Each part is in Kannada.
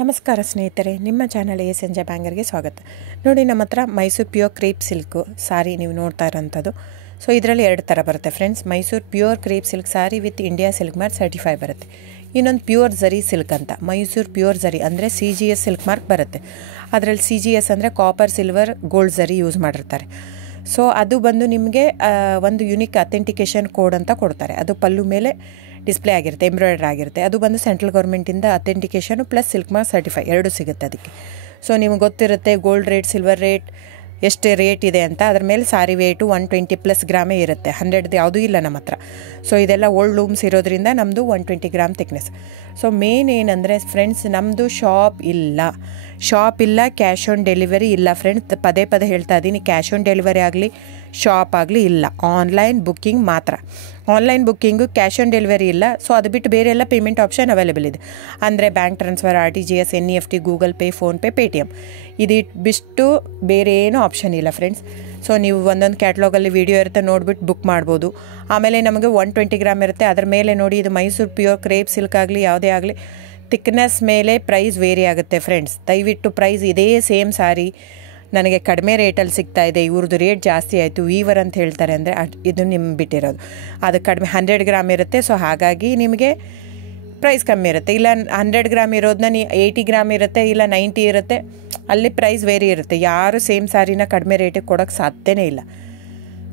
ನಮಸ್ಕಾರ ಸ್ನೇಹಿತರೆ, ನಿಮ್ಮ ಚಾನಲ್ ಎ ಸಂಜೆ ಬ್ಯಾಂಗರ್ಗೆ ಸ್ವಾಗತ. ನೋಡಿ, ನಮ್ಮ ಹತ್ರ ಮೈಸೂರು ಪ್ಯೂರ್ ಕ್ರೇಪ್ ಸಿಲ್ಕು ಸಾರಿ ನೀವು ನೋಡ್ತಾ ಇರೋಂಥದ್ದು. ಸೊ ಇದರಲ್ಲಿ ಎರಡು ಥರ ಬರುತ್ತೆ friends. Mysuru pure crepe silk sorry with India silk mark certify ಬರುತ್ತೆ. ಇನ್ನೊಂದು ಪ್ಯೂರ್ ಝರಿ ಸಿಲ್ಕ್ ಅಂತ, ಮೈಸೂರು ಪ್ಯೂರ್ ಝರಿ ಅಂದರೆ CGS ಸಿಲ್ಕ್ ಮಾರ್ಕ್ ಬರುತ್ತೆ. ಅದರಲ್ಲಿ CGS ಅಂದರೆ ಕಾಪರ್, ಸಿಲ್ವರ್, ಗೋಲ್ಡ್ ಝರಿ ಯೂಸ್ ಮಾಡಿರ್ತಾರೆ. ಸೊ ಅದು ಬಂದು ನಿಮಗೆ ಒಂದು ಯುನಿಕ್ ಅಥೆಂಟಿಕೇಷನ್ ಕೋಡ್ ಅಂತ ಕೊಡ್ತಾರೆ. ಅದು ಪಲ್ಲು ಮೇಲೆ ಡಿಸ್ಪ್ಲೇ ಆಗಿರುತ್ತೆ, ಎಂಬ್ರಾಯ್ಡ್ರಿ ಆಗಿರುತ್ತೆ. ಅದು ಬಂದು ಸೆಂಟ್ರಲ್ ಗೌರ್ಮೆಂಟಿಂದ ಅಥೆಂಟಿಕೇಷನು ಪ್ಲಸ್ ಸಿಲ್ಕ್ ಮಾರ್ಕ್ ಸರ್ಟಿಫೈ ಎರಡೂ ಸಿಗುತ್ತೆ ಅದಕ್ಕೆ. ಸೊ ನಿಮಗೆ ಗೊತ್ತಿರುತ್ತೆ ಗೋಲ್ಡ್ ರೇಟ್, ಸಿಲ್ವರ್ ರೇಟ್ ಎಷ್ಟು ರೇಟ್ ಇದೆ ಅಂತ. ಅದ್ರ ಮೇಲೆ ಸಾರಿ ವೇಟು 120+ ಗ್ರಾಮೇ ಇರುತ್ತೆ, 100 ಯಾವುದೂ ಇಲ್ಲ ನಮ್ಮ ಹತ್ರ. ಸೊ ಇದೆಲ್ಲ ಓಲ್ಡ್ ಲೂಮ್ಸ್ ಇರೋದ್ರಿಂದ ನಮ್ಮದು 120 ಗ್ರಾಮ್ ಥಿಕ್ನೆಸ್. ಸೊ ಮೇನ್ ಏನಂದರೆ ಫ್ರೆಂಡ್ಸ್, ನಮ್ಮದು ಶಾಪ್ ಇಲ್ಲ, ಕ್ಯಾಶ್ ಆನ್ ಡೆಲಿವರಿ ಇಲ್ಲ ಫ್ರೆಂಡ್ಸ್. ಪದೇ ಹೇಳ್ತಾ ಇದ್ದೀನಿ, ಕ್ಯಾಶ್ ಆನ್ ಡೆಲಿವರಿ ಆಗಲಿ ಶಾಪ್ ಆಗಲಿ ಇಲ್ಲ, ಆನ್ಲೈನ್ ಬುಕ್ಕಿಂಗ್ ಮಾತ್ರ. Online booking, cash on delivery ಇಲ್ಲ. ಸೊ ಅದು ಬಿಟ್ಟು ಬೇರೆ ಎಲ್ಲ ಪೇಮೆಂಟ್ ಆಪ್ಷನ್ ಅವೈಲೇಬಲ್ ಇದೆ. ಅಂದರೆ bank transfer, RTGS, NEFT, Google pay, PhonePe, Paytm. ಇದು ಬಿಟ್ಟು ಬೇರೆ ಏನೂ ಆಪ್ಷನ್ ಇಲ್ಲ ಫ್ರೆಂಡ್ಸ್. ಸೊ ನೀವು ಒಂದೊಂದು ಕ್ಯಾಟ್ಲಾಗಲ್ಲಿ ವೀಡಿಯೋ ಇರುತ್ತೆ, ನೋಡಿಬಿಟ್ಟು ಬುಕ್ ಮಾಡ್ಬೋದು. ಆಮೇಲೆ ನಮಗೆ 120 ಗ್ರಾಮ್ ಇರುತ್ತೆ. ಅದರ ಮೇಲೆ ನೋಡಿ, ಇದು ಮೈಸೂರು ಪ್ಯೂರ್ ಕ್ರೇಪ್ ಸಿಲ್ಕ್ ಆಗಲಿ ಯಾವುದೇ ಆಗಲಿ ಥಿಕ್ನೆಸ್ ಮೇಲೆ ಪ್ರೈಸ್ ವೇರಿ ಆಗುತ್ತೆ ಫ್ರೆಂಡ್ಸ್. ದಯವಿಟ್ಟು ಪ್ರೈಸ್ ಇದೇ ಸೇಮ್ ಸಾರಿ ನನಗೆ ಕಡಿಮೆ ರೇಟಲ್ಲಿ ಸಿಗ್ತಾ ಇದೆ, ಇವ್ರದ್ದು ರೇಟ್ ಜಾಸ್ತಿ ಆಯಿತು ವೀವರ್ ಅಂತ ಹೇಳ್ತಾರೆ ಅಂದರೆ ಇದು ನಿಮ್ಗೆ ಬಿಟ್ಟಿರೋದು. ಅದು ಕಡಿಮೆ 100 ಗ್ರಾಮ್ ಇರುತ್ತೆ. ಸೊ ಹಾಗಾಗಿ ನಿಮಗೆ ಪ್ರೈಸ್ ಕಮ್ಮಿ ಇರುತ್ತೆ. ಇಲ್ಲ 100 ಗ್ರಾಮ್ ಇರೋದನ್ನ 80 ಗ್ರಾಮ್ ಇರುತ್ತೆ, ಇಲ್ಲ 90 ಇರುತ್ತೆ, ಅಲ್ಲಿ ಪ್ರೈಸ್ ವೇರಿ ಇರುತ್ತೆ. ಯಾರು ಸೇಮ್ ಸಾರಿನ ಕಡಿಮೆ ರೇಟಿಗೆ ಕೊಡೋಕ್ಕೆ ಸಾಧ್ಯನೇ ಇಲ್ಲ.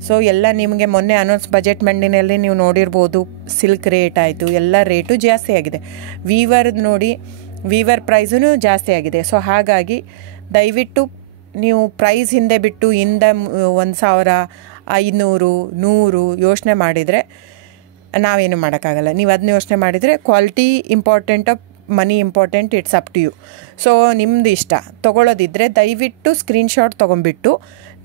ಸೊ ಎಲ್ಲ ನಿಮಗೆ ಮೊನ್ನೆ ಅನೌನ್ಸ್ ಬಜೆಟ್ ಮಂಡಿನಲ್ಲಿ ನೀವು ನೋಡಿರ್ಬೋದು, ಸಿಲ್ಕ್ ರೇಟ್ ಆಯಿತು, ಎಲ್ಲ ರೇಟು ಜಾಸ್ತಿ ಆಗಿದೆ. ವೀವರ್ದು ನೋಡಿ, ವೀವರ್ ಪ್ರೈಸೂ ಜಾಸ್ತಿ ಆಗಿದೆ. ಸೊ ಹಾಗಾಗಿ ದಯವಿಟ್ಟು ನೀವು ಪ್ರೈಸ್ ಹಿಂದೆ ಬಿಟ್ಟು 1,000, 500, 100 ಯೋಚನೆ ಮಾಡಿದರೆ ನಾವೇನು ಮಾಡೋಕ್ಕಾಗಲ್ಲ. ನೀವು ಅದನ್ನ ಯೋಚನೆ ಮಾಡಿದರೆ quality important, money important, it's up to you. So ನಿಮ್ಮದು ಇಷ್ಟ. ತೊಗೊಳ್ಳೋದಿದ್ದರೆ ದಯವಿಟ್ಟು ಸ್ಕ್ರೀನ್ಶಾಟ್ ತೊಗೊಂಬಿಟ್ಟು,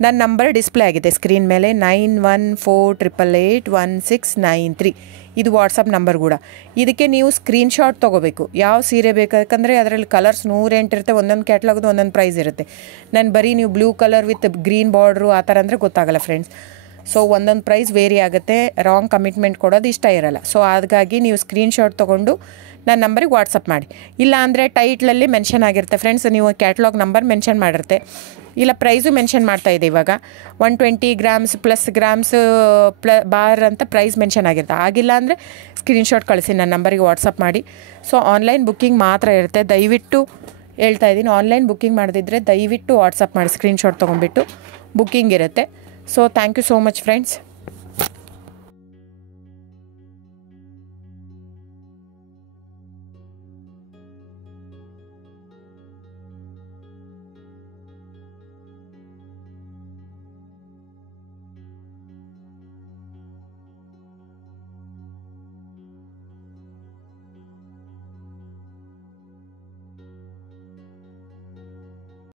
ನನ್ನ ನಂಬರ್ ಡಿಸ್ಪ್ಲೇ ಆಗಿದೆ ಸ್ಕ್ರೀನ್ ಮೇಲೆ, 9148881693. ಇದು ವಾಟ್ಸಪ್ ನಂಬರ್ ಕೂಡ. ಇದಕ್ಕೆ ನೀವು ಸ್ಕ್ರೀನ್ಶಾಟ್ ತೊಗೋಬೇಕು. ಯಾವ ಸೀರೆ ಬೇಕು, ಯಾಕಂದರೆ ಅದರಲ್ಲಿ ಕಲರ್ಸ್ 108 ಇರುತ್ತೆ, ಒಂದೊಂದು ಕ್ಯಾಟ್ಲಾಗ್ದು ಒಂದೊಂದು ಪ್ರೈಸ್ ಇರುತ್ತೆ. ನಾನು ಬರೀ ನೀವು blue colour with green border ಆ ಥರ ಅಂದರೆ ಗೊತ್ತಾಗಲ್ಲ ಫ್ರೆಂಡ್ಸ್. ಸೊ ಒಂದೊಂದು ಪ್ರೈಸ್ ವೇರಿ ಆಗುತ್ತೆ, ರಾಂಗ್ ಕಮಿಟ್ಮೆಂಟ್ ಕೊಡೋದು ಇಷ್ಟ ಇರಲ್ಲ. ಸೊ ಹಾಗಾಗಿ ನೀವು ಸ್ಕ್ರೀನ್ಶಾಟ್ ತೊಗೊಂಡು ನನ್ನ ನಂಬರಿಗೆ ವಾಟ್ಸಪ್ ಮಾಡಿ. ಇಲ್ಲ ಅಂದರೆ ಟೈಟ್ಲಲ್ಲಿ ಮೆನ್ಷನ್ ಆಗಿರುತ್ತೆ ಫ್ರೆಂಡ್ಸ್, ನೀವು ಕ್ಯಾಟ್ಲಾಗ್ ನಂಬರ್ ಮೆನ್ಷನ್ ಮಾಡಿರುತ್ತೆ, ಇಲ್ಲ ಪ್ರೈಸು ಮೆನ್ಷನ್ ಮಾಡ್ತಾಯಿದೆ. ಇವಾಗ 120 ಗ್ರಾಮ್ಸ್ ಪ್ಲಸ್ ಗ್ರಾಮ್ಸ್ ಬಾರ್ ಅಂತ ಪ್ರೈಸ್ ಮೆನ್ಷನ್ ಆಗಿರುತ್ತೆ. ಆಗಿಲ್ಲ ಅಂದರೆ ಸ್ಕ್ರೀನ್ಶಾಟ್ ಕಳಿಸಿ, ನನ್ನ ನಂಬರಿಗೆ ವಾಟ್ಸಪ್ ಮಾಡಿ. ಸೊ ಆನ್ಲೈನ್ ಬುಕ್ಕಿಂಗ್ ಮಾತ್ರ ಇರುತ್ತೆ. ದಯವಿಟ್ಟು ಹೇಳ್ತಾ ಇದ್ದೀನಿ, ಆನ್ಲೈನ್ ಬುಕ್ಕಿಂಗ್ ಮಾಡದಿದ್ದರೆ ದಯವಿಟ್ಟು ವಾಟ್ಸಪ್ ಮಾಡಿ, ಸ್ಕ್ರೀನ್ಶಾಟ್ ತೊಗೊಂಡ್ಬಿಟ್ಟು ಬುಕ್ಕಿಂಗ್ ಇರುತ್ತೆ. So thank you so much friends.